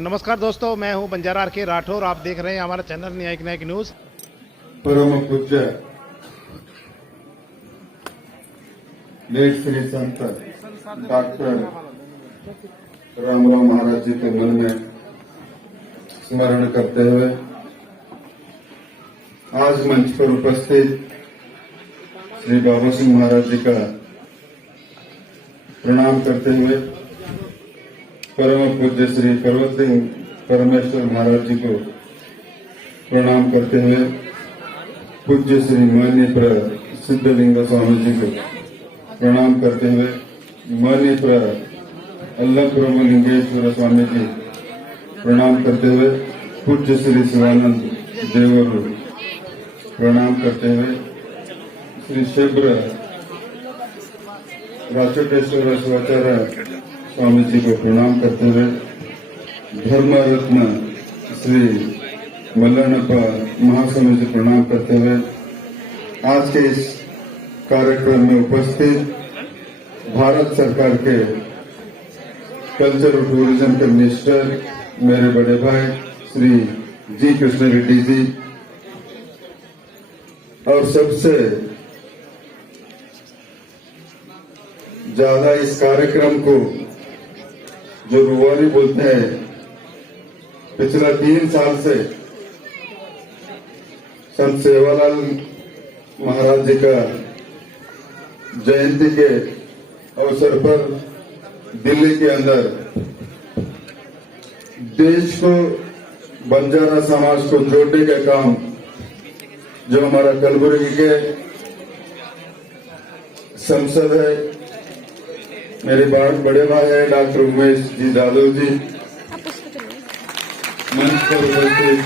नमस्कार दोस्तों, मैं हूं बंजारा आर के राठौर। आप देख रहे हैं हमारा चैनल न्यायिक न्यायिक न्यूज। परम पूज्य लेट श्री संत डॉक्टर रामराव महाराज जी के मन में स्मरण करते हुए आज मंच पर उपस्थित श्री बाबा सिंह महाराज जी का प्रणाम करते हुए परम पूज्य श्री पर्वत सिंह परमेश्वर महाराज जी को प्रणाम करते हुए पूज्य श्री माननीय सिद्धलिंग स्वामी जी को प्रणाम करते हुए माननीय अल्लाह ब्रह्मलिंगेश्वर स्वामी जी प्रणाम करते हुए पूज्य श्री शिवानंद देवर प्रणाम करते हुए श्री शिब्र राचोटेश्वर शिवाचार्य स्वामी जी को प्रणाम करते हुए धर्म रत्न श्री मल्लानप्पा महास्वामी जी प्रणाम करते हुए आज के इस कार्यक्रम में उपस्थित भारत सरकार के कल्चर और टूरिज्म के मिनिस्टर मेरे बड़े भाई श्री जी कृष्ण रेड्डी जी और सबसे ज्यादा इस कार्यक्रम को जो रुवानी बोलते हैं पिछला 3 साल से संत सेवालाल महाराज जी का जयंती के अवसर पर दिल्ली के अंदर देश को बंजारा समाज को जोड़ने का काम जो हमारा कलबुर्गी के संसद है, मेरे बड़े भाई है डॉक्टर उमेश जी जादव जी, मंच पर उपस्थित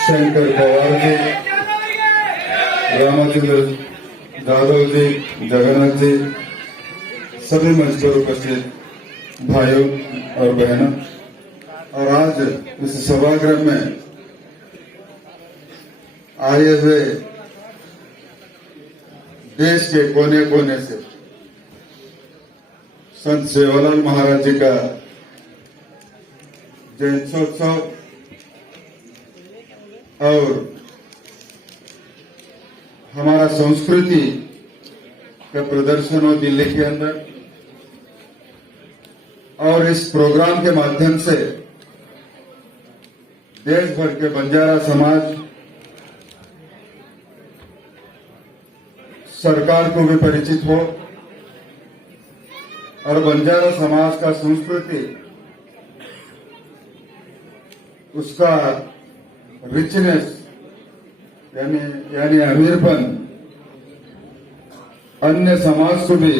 शंकर पवार जी, रामाचंद्र जादव जी, जगन्नाथ जी, सभी मंच पर उपस्थित भाइयों और बहनों, और आज इस सभागृह में आए हुए देश के कोने कोने से संत सेवालाल महाराज जी का जयंत्योत्सव और हमारा संस्कृति का प्रदर्शन हो दिल्ली के अंदर, और इस प्रोग्राम के माध्यम से देश भर के बंजारा समाज सरकार को भी परिचित हो और बंजारा समाज का संस्कृति उसका रिचनेस यानी अमीरपन अन्य समाज को भी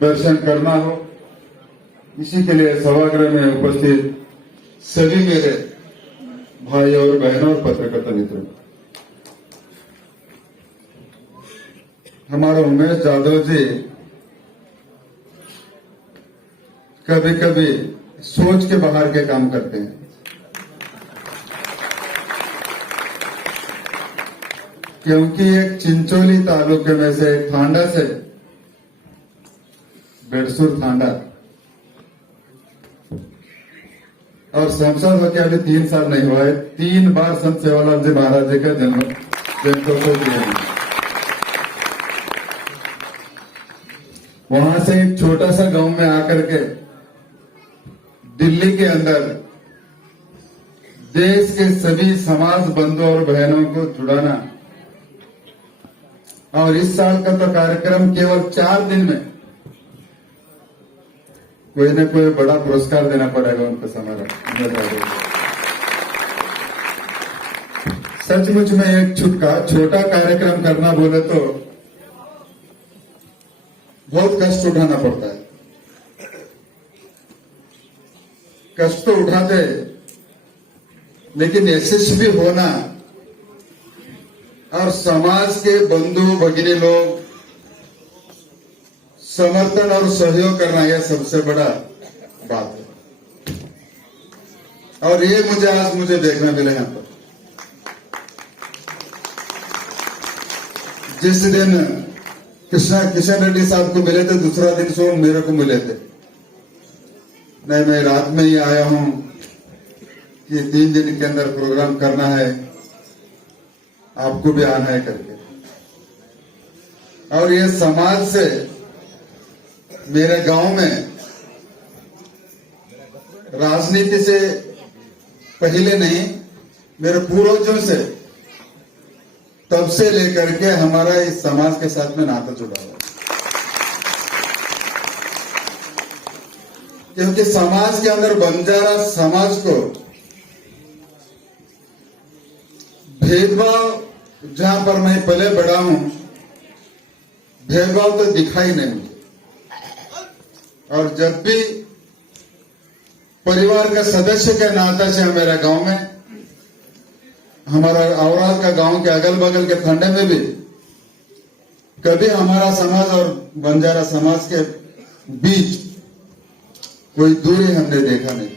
दर्शन करना हो, इसी के लिए सभागृह में उपस्थित सभी मेरे भाई और बहनों और पत्रकारिता मित्रों, हमारा उमेश जादव जी कभी कभी सोच के बाहर के काम करते हैं, क्योंकि एक चिंचोली तालुके में से एक थांडा से बेड़सूर थांडा और संसद होकर अभी 3 साल नहीं हुआ है, 3 बार संत सेवालाल जी महाराज जी का जन्मोत्सव किया है। वहां से एक छोटा सा गांव में आकर के दिल्ली के अंदर देश के सभी समाज बंधु और बहनों को जुड़ाना, और इस साल का तो कार्यक्रम केवल 4 दिन में कोई न कोई बड़ा पुरस्कार देना पड़ेगा उनको समारोह। सचमुच में एक छोटा कार्यक्रम करना बोले तो बहुत कष्ट उठाना पड़ता है, कष्ट तो उठाते, लेकिन यशस्वी होना और समाज के बंधु भगिनी लोग समर्थन और सहयोग करना, यह सबसे बड़ा बात है। और ये मुझे देखना मिला यहां पर। जिस दिन किशन रेड्डी साहब को मिले थे, दूसरा दिन सो मेरे को मिले थे। नहीं, मैं रात में ही आया हूं कि 3 दिन के अंदर प्रोग्राम करना है, आपको भी आना है करके। और ये समाज से मेरे गांव में राजनीति से पहले नहीं, मेरे पूर्वजों से तब से लेकर के हमारा इस समाज के साथ में नाता जुड़ा हुआ, क्योंकि समाज के अंदर बंजारा समाज को भेदभाव, जहां पर मैं पले बड़ा हूं, भेदभाव तो दिखाई नहीं मुझे। और जब भी परिवार का सदस्य के नाते से मेरा गांव में, हमारा औराद का गांव के अगल बगल के खंडे में भी कभी हमारा समाज और बंजारा समाज के बीच कोई दूरी हमने देखा नहीं।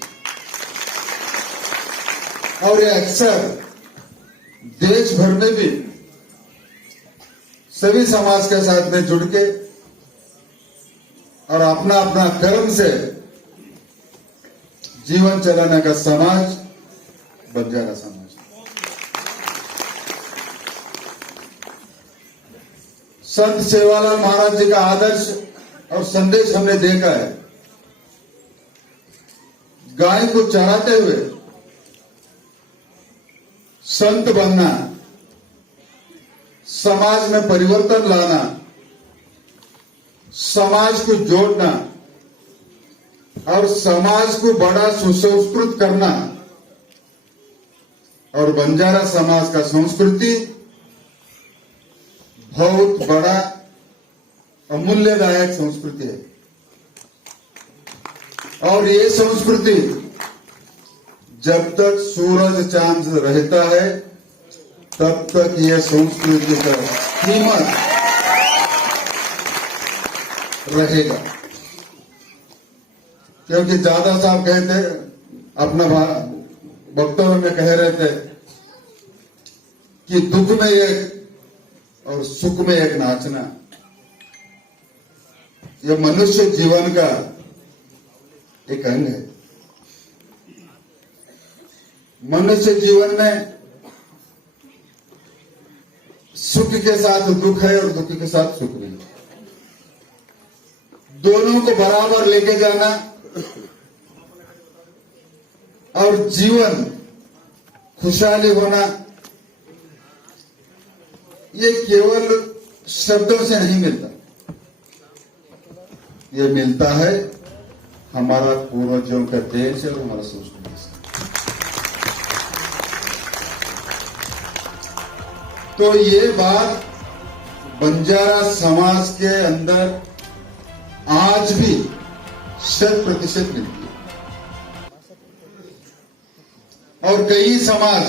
और ये अक्सर देश भर में भी सभी समाज के साथ में जुड़ के और अपना अपना कर्म से जीवन चलाने का समाज बंजारा समाज। संत सेवालाल महाराज जी का आदर्श और संदेश हमने देखा है। गाय को चराते हुए संत बनना, समाज में परिवर्तन लाना, समाज को जोड़ना और समाज को बड़ा सुसंस्कृत करना, और बंजारा समाज का संस्कृति बहुत बड़ा अमूल्यदायक संस्कृति है। और ये संस्कृति जब तक सूरज चांद रहता है तब तक यह संस्कृति का कीमत रहेगा। क्योंकि दादा साहब कहते, अपना वक्तव्य में कह रहे थे कि दुख में एक और सुख में एक नाचना, यह मनुष्य जीवन का एक अंग है। मनुष्य जीवन में सुख के साथ दुख है और दुख के साथ सुख भी। दोनों को बराबर लेके जाना और जीवन खुशहाली होना, ये केवल शब्दों से नहीं मिलता, ये मिलता है हमारा पूर्वजों का देश और हमारा संस्कृति से। तो ये बात बंजारा समाज के अंदर आज भी 100% मिलती है। और कई समाज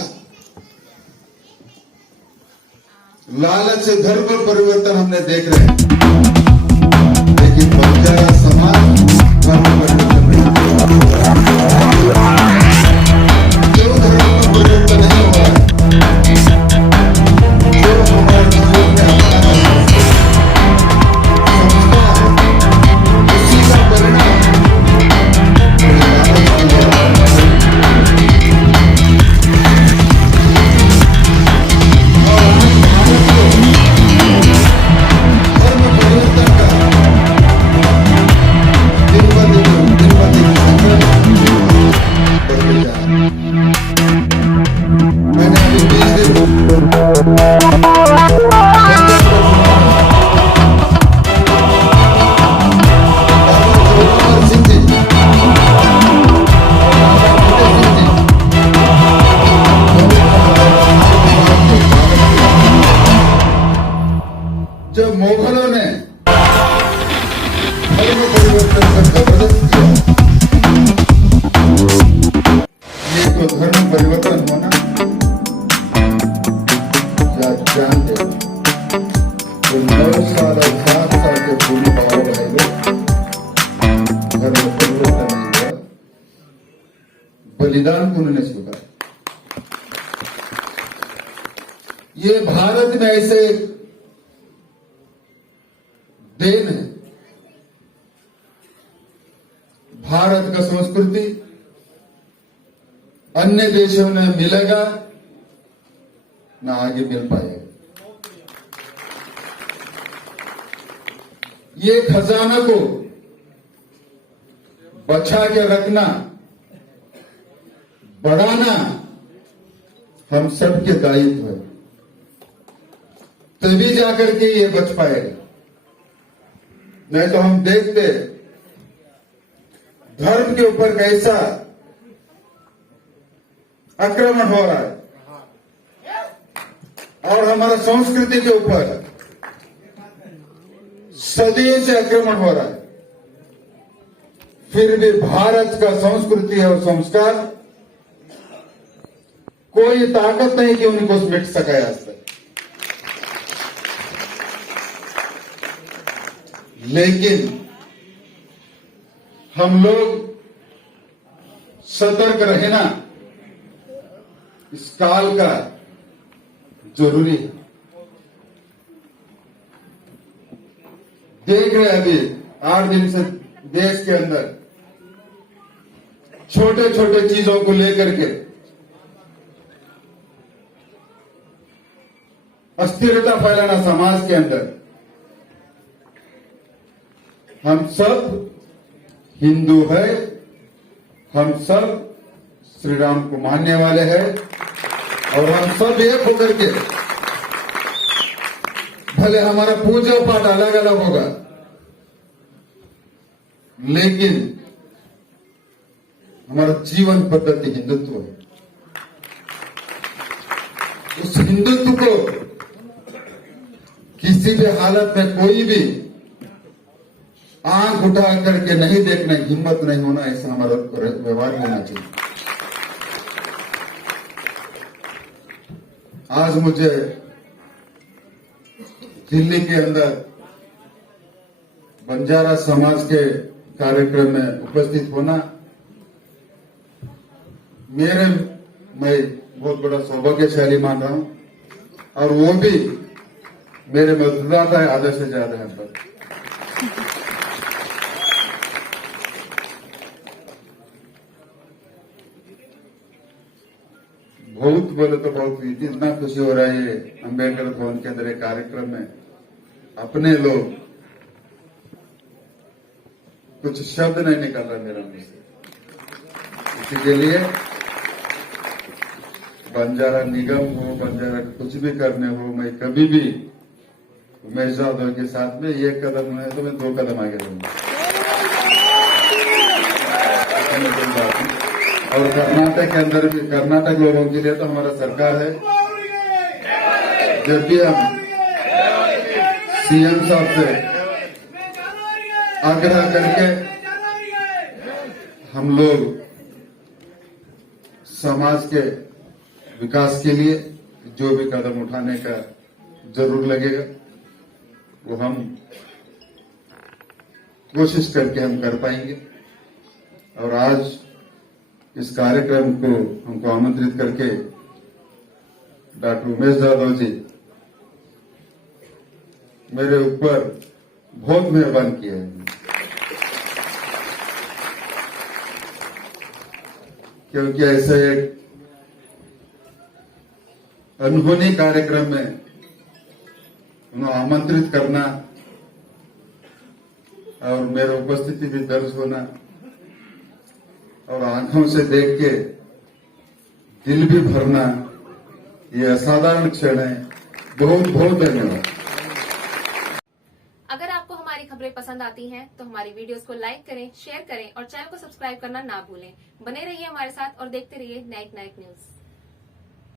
लालच से धर्म परिवर्तन हमने देख रहे हैं, लेकिन बंजारा समाज धर्म परिवर्तन नहीं। जो धर्म परिवर्तन नहीं हुआ है, जो हमारे जीवन में अपना संस्कार है, उसी का परिणाम जब मुगलों ने धर्म परिवर्तन का जबरदस्त किया, ये तो धर्म परिवर्तन होना या जानते तो 9 साल और 7 साल के पूरी बाबा रहेगा, धर्म परिवर्तन नहीं हुआ, बलिदान को उन्होंने स्वीकार। ये भारत में ऐसे देन है। भारत का संस्कृति संस्कृति अन्य देशों में मिलेगा ना आगे मिल पाएगा। ये खजाना को बचा के रखना, बढ़ाना हम सबके दायित्व है, तभी जाकर के ये बच पाएगा। नहीं तो हम देखते धर्म के ऊपर कैसा आक्रमण हो रहा है और हमारा संस्कृति के ऊपर सदियों से आक्रमण हो रहा है। फिर भी भारत का संस्कृति और संस्कार कोई ताकत नहीं कि उनको मिट सका आज तक। लेकिन हम लोग सतर्क रहना इस काल का जरूरी है। देख रहे हैं अभी 8 दिन से देश के अंदर छोटे छोटे चीजों को लेकर के अस्थिरता फैलाना समाज के अंदर। हम सब हिंदू है, हम सब श्री राम को मानने वाले हैं और हम सब एक होकर के, भले हमारा पूजा पाठ अलग अलग होगा लेकिन हमारा जीवन पद्धति हिंदुत्व है। उस हिंदुत्व को किसी भी हालत में कोई भी आंख उठा करके नहीं देखना, हिम्मत नहीं होना, ऐसा हमारा व्यवहार होना चाहिए। आज मुझे दिल्ली के अंदर बंजारा समाज के कार्यक्रम में उपस्थित होना मैं बहुत बड़ा सौभाग्यशाली मान रहा हूं और वो भी मेरे मतदाता है आधे से ज्यादा है। पर बहुत बोले तो बहुत, इतना खुशी हो रहा है अंबेडकर भवन के अंदर एक कार्यक्रम में अपने लोग, कुछ शब्द नहीं निकल रहा मेरा मुंह से। इसी के लिए बंजारा निगम हो, बंजारा कुछ भी करने हो, मैं कभी भी उमेश यादव के साथ में एक कदम है तो मैं 2 कदम आगे रहूंगा। और कर्नाटक के अंदर भी, कर्नाटक लोगों के लिए तो हमारा सरकार है। जब भी हम सीएम साहब से आग्रह करके हम लोग समाज के विकास के लिए जो भी कदम उठाने का जरूर लगेगा वो हम कोशिश करके हम कर पाएंगे। और आज इस कार्यक्रम को हमको आमंत्रित करके डॉक्टर उमेश यादव जी मेरे ऊपर बहुत मेहरबान किया है, क्योंकि ऐसे एक अनहोनी कार्यक्रम में उन्हें आमंत्रित करना और मेरा उपस्थिति भी दर्ज होना और आंखों से देख के दिल भी भरना, ये असाधारण क्षण है। बहुत बहुत धन्यवाद। अगर आपको हमारी खबरें पसंद आती हैं तो हमारी वीडियोस को लाइक करें, शेयर करें और चैनल को सब्सक्राइब करना ना भूलें। बने रहिए हमारे साथ और देखते रहिए नाइट न्यूज।